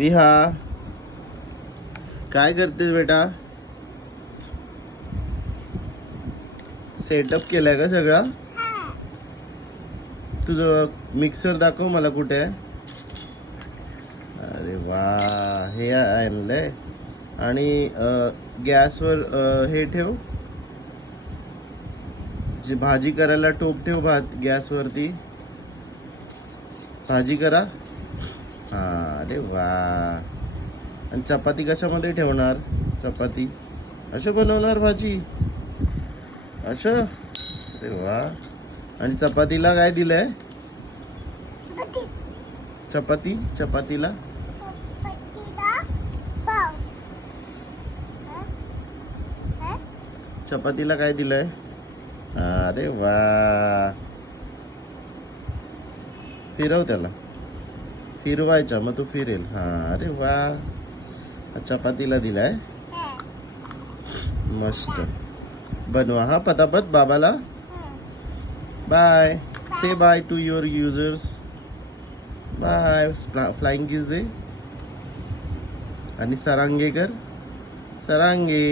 विहा काय करतेस बेटा? सेटअप केलाय का सगळा? तुझं मिक्सर दाखव मला कुठे आहे. अरे वा, हे आणलंय. आणि गॅसवर हे ठेव, जी भाजी करायला टोप ठेव, गॅसवरती भाजी करा. हा, अरे वा. आणि चपाती कशामध्ये ठेवणार? चपाती असं बनवणार भाजी असं? अरे वा. आणि चपातीला काय दिलंय? चपातीला चपातीला काय दिलंय? अरे वा. फिरव त्याला, फिरवायचा मग तो फिरेल. हा, अरे वा. चपातीला दिलाय. मस्त बनवा हा पटापट बाबाला. Bye, say bye to your users. Bye. Flying kiss दे आणि सरांगे कर. सरांगे.